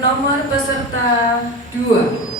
Nomor peserta 2.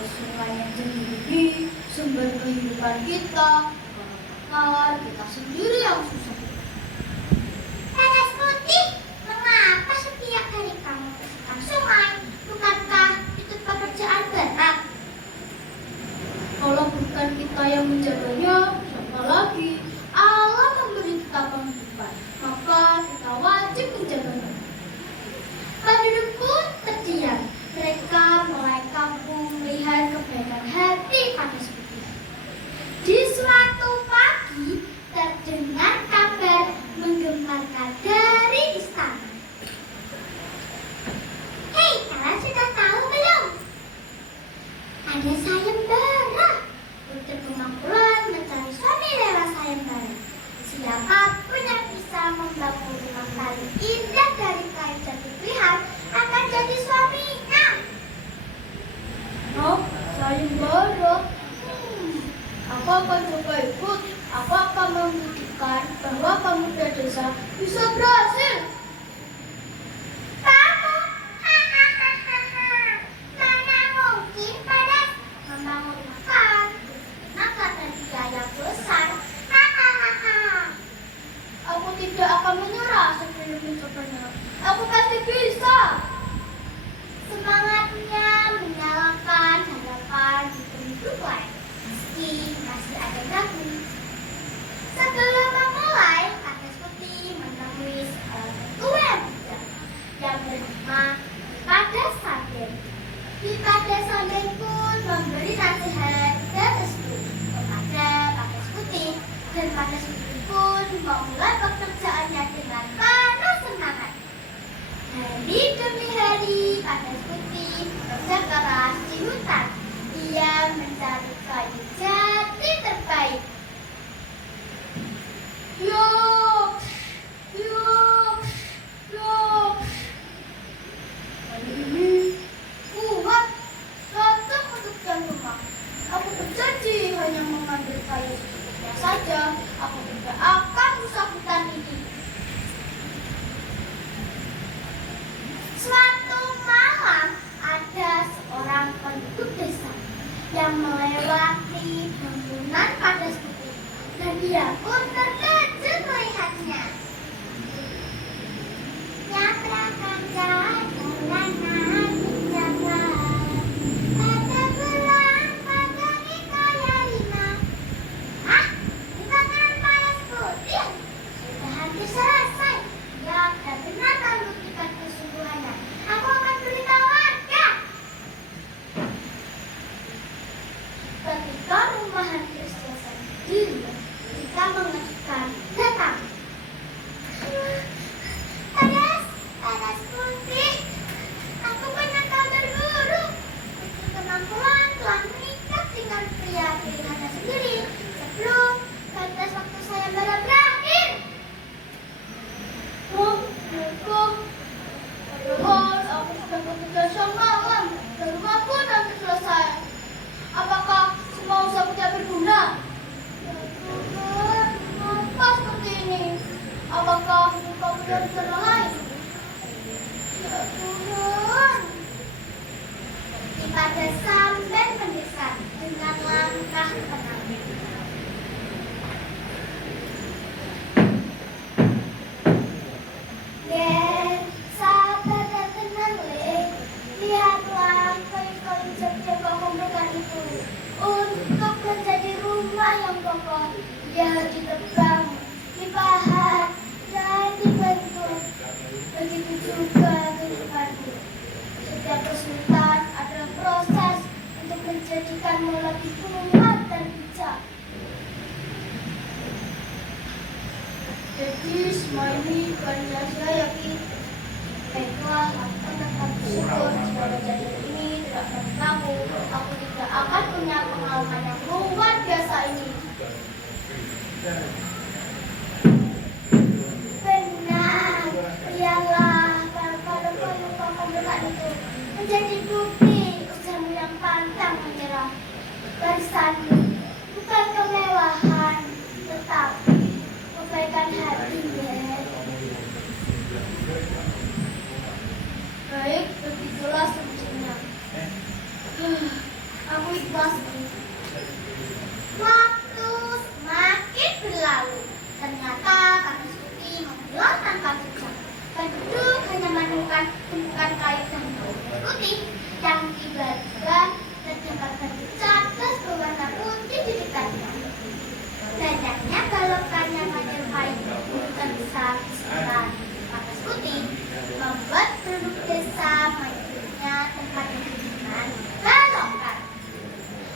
Sungai yang sendiri sumber kehidupan kita, karena kita sendiri yang susah. Tetes putih, mengapa setiap hari kamu bersihkan sungai? Bukankah itu pekerjaan berat? Kalau bukan kita yang menjaganya, siapa lagi? Allah memberi kita kehidupan, maka kita wajib menjaganya. Penduduk pun terdiam. Mereka mulai kagum melihat kebaikan hati Tetes putih. Di suatu pagi terdengar kabar menggemparkan dari istana. Hei, kalian sudah tahu belum? Ada sayembara untuk kemakmuran mencari suami lewat sayembara. Siapapun yang bisa membangun rumah paling indah dari kain jati pilihan akan jadi suaminya. Oh, sayembara. Aku akan coba ikut. Aku akan membuktikan bahwa pemuda desa bisa berhasil. Kamu, mana mungkin pada membangun rumah maka dan biaya besar. Aku tidak akan menyerah sebelum mencobanya. Aku pasti bisa. Semangatnya menyalakan harapan di kehidupan, meski masih ada ragu. Sebelum memulai, Tetes putih menemui seorang tua muda yang bernama Kipades Sanden. Kipades Sanden pun memberi nasihat Tetes putih kepada Tetes putih, dan Tetes putih pun memulai pekerjaannya dengan penuh semangat. Hari demi hari, Tetes putih bekerja keras di hutan. Dia mencari kayu jati terbaik. Yuk, yuk, yuk. Kayu ini kuat, cocok untuk tiang rumah. Aku berjanji hanya mengambil kayu secukupnya saja. Aku tidak akan rusak hutan ini. Suatu malam ada seorang penduduk desa yang melewati bangunan padas putih dan dia pun terkejut melihatnya. Nyabrakan jalanan jalan, pada belang pagani kaya lima. Ah, di bangunan padas putih sudah hampir selesai. Ya, benar membuktikan kesungguhannya. Aku akan beritahu warga. Ketika rumahan selesai berdiri, kita mengejutkan datang. Padas putih. Aku punya kabar buruk. Putri Kemangkuan telah menikah dengan pria pilihannya sendiri sebelum batas waktu sayembara berakhir. Oh, Hukum. Padahal aku sudah bekerja siang malam dan rumahku nanti selesai. Apakah semua usahaku tidak berguna? Ya Tuhan, mengapa seperti ini? Apakah engkau tidak bisa lain? Ya Tuhan. Pada sambil mendesak dengan langkah tenang. Sabar dan tenang, Le. Lihatlah kayu-kayu jati yang kau kumpulkan itu untuk menjadi rumah yang kokoh. Dia ditebang, dipahat, dan dibentuk. Begitu juga kehidupanku. Setiap kesulitan adalah proses untuk menjadikanmu lebih kuat dan bijak. Jadi semua ini bukan sia-sia ya, Ki. Baiklah, aku tetap bersyukur jika kejadian ini tidak berlaku. Aku tidak akan punya pengalaman yang luar biasa ini. Benar, biarlah kalau yang kau kumpulkan itu menjadi bukti usahamu yang pantang menyerah. Barisanmu bukan kemewahan, tetapi kebaikan hati, Le. Baik, begitulah semestinya. Aku ikhlas. Waktu semakin berlalu, ternyata kaki Suti menghilang tanpa jejak. Penduduk hanya menemukan tumpukan kayu dan bau putih yang tiba-tiba terjebakkan jejak gas berwarna putih di dekatnya. Banyaknya belokan yang menyerupai hutan besar di sekitar padas putih membuat penduduk desa menyebutnya tempat pendidikan belokan.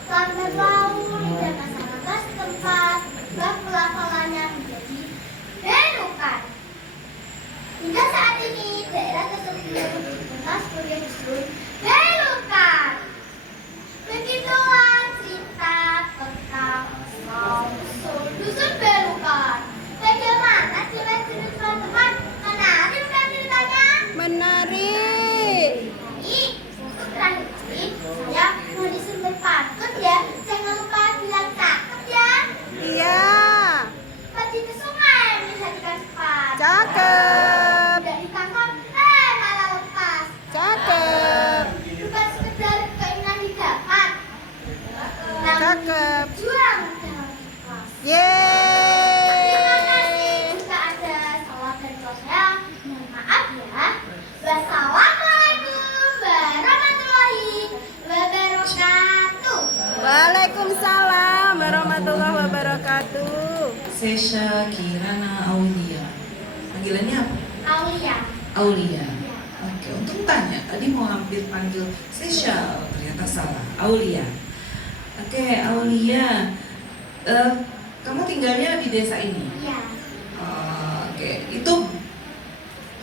Lambat laun dan masyarakat setempat berubah pelafalannya menjadi belokan. Hingga saat ini daerah tersebut dikenal sebagai dusun belokan. Begitulah cerita tentang asal-usul dusun belokan. Bagaimana kira-kira teman-teman? Menarik bukan ceritanya? Menarik. Nih, untuk terakhir kali saya mau disuruh pantun ya. Jangan lupa bilang cakep ya. Iya. Pergi ke sungai melihat ikan sepat. Cakep. Tidak ditangkap, malah lepas. Cakep. Bukan sekedar keinginan didapat, namun Cakep. berjuang dalam ikhlas. Terima kasih. Yeay. Jika ada salah dan salah saya, mohon maaf ya. Wassalamualaikum warahmatullahi wabarakatuh. Waalaikumsalam warahmatullahi wabarakatuh. Sesha Kirana Aulia. Panggilannya apa? Aulia. Aulia. Oke, untung tanya. Tadi mau hampir panggil Sesha, ternyata salah. Aulia. Oke, Aulia. Kamu tinggalnya di desa ini? Ya. Oke, itu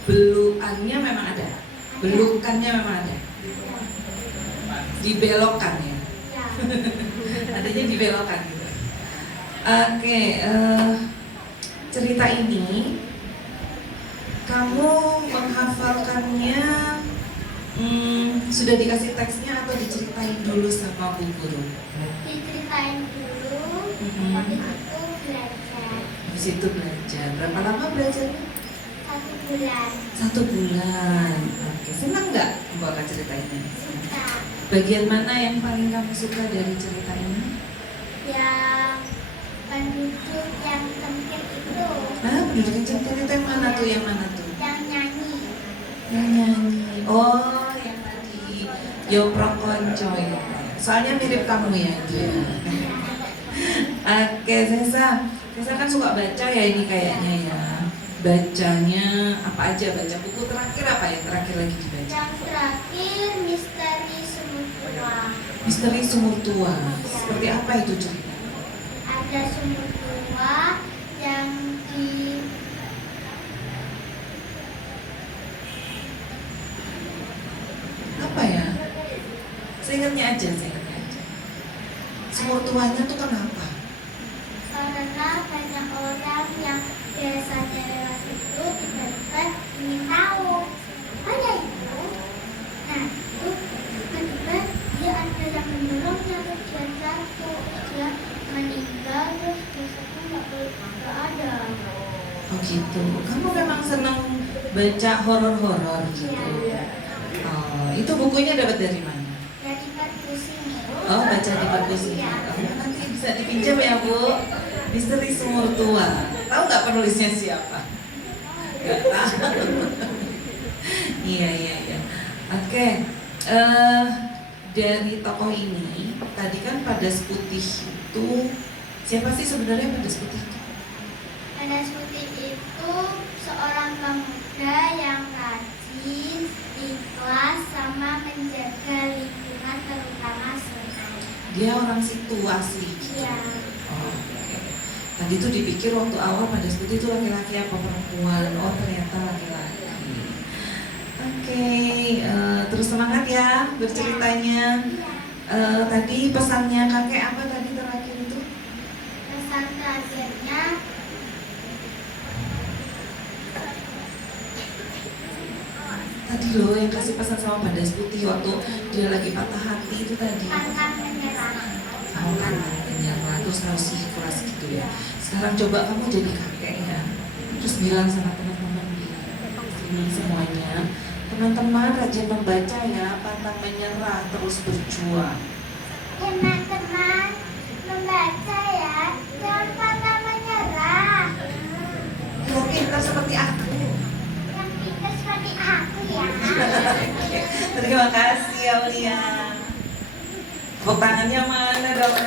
belukannya memang ada. Belukannya memang ada. Dibelokan ya. Ya. Adanya dibelokan gitu. Oke, cerita ini kamu menghafalkannya Sudah dikasih teksnya atau diceritain dulu sama Bu Guru? Diceritain dulu, Mhm. habis itu belajar Habis itu belajar. Berapa lama belajarnya? 1 bulan. 1 bulan. Oke, senang nggak Bu akan ceritainnya? Suka Bagian mana yang paling kamu suka dari cerita ini? yang penduduk yang cengkeh itu, Penduduk yang cantik itu yang mana tuh? Yang mana tuh? yang nyanyi. Yang nyanyi. Oh, yang tadi Yopro Konco ya. Soalnya mirip kamu ya itu ya. Oke, Sesa kan suka baca ya ini kayaknya ya. Bacanya apa aja? Baca buku terakhir apa ya? Terakhir lagi dibaca. Yang terakhir Misteri Sumur Tua. Misteri Sumur Tua. Seperti apa itu cerita? Ada sumur tua yang di Apa ya? Seingatnya aja. Sumur tuanya tuh kenapa? karena banyak orang yang biasanya lewat situ tiba-tiba ingin tahu ada itu. Nah itu tiba-tiba dia ada yang menolongnya terus dia jatuh, dia meninggal, terus besoknya nggak ada. Oh gitu. Kamu memang senang baca horor-horor gitu. Iya. Oh, itu bukunya dapat dari mana? Dari perpus ini. Oh, baca di perpus ini. Iya. Oh, nanti bisa dipinjam ya, Bu. Misteri Sumur Tua. Tahu nggak penulisnya siapa? Nggak tahu. Iya. Oke. Dari tokoh ini, tadi kan Padas Putih itu siapa sih sebenarnya Padas Putih itu? Padas Putih itu seorang pemuda yang rajin, ikhlas, sama menjaga lingkungan terutama sungai. Dia orang situ asli. Iya. Oh, oke. Tadi tuh dipikir waktu awal Padas Putih itu laki-laki apa perempuan? Oh, ternyata laki-laki. Oke, terus semangat ya berceritanya. Tadi pesannya kakek apa tadi terakhir itu? Pesan terakhirnya Tadi loh yang kasih pesan sama Padas Putih waktu dia lagi patah hati itu tadi. pantang menyerah. Kamu kan menyerah terus harus ikhlas gitu ya. Sekarang coba kamu jadi kakek ya. Terus bilang sama teman-teman di sini semuanya, teman-teman rajin membaca ya, pantang menyerah, terus berjuang. Teman-teman membaca ya, jangan pantang menyerah. Yang pintar seperti aku. Yang pintar seperti aku ya. Terima kasih Aulia. Tepuk tangannya mana dong?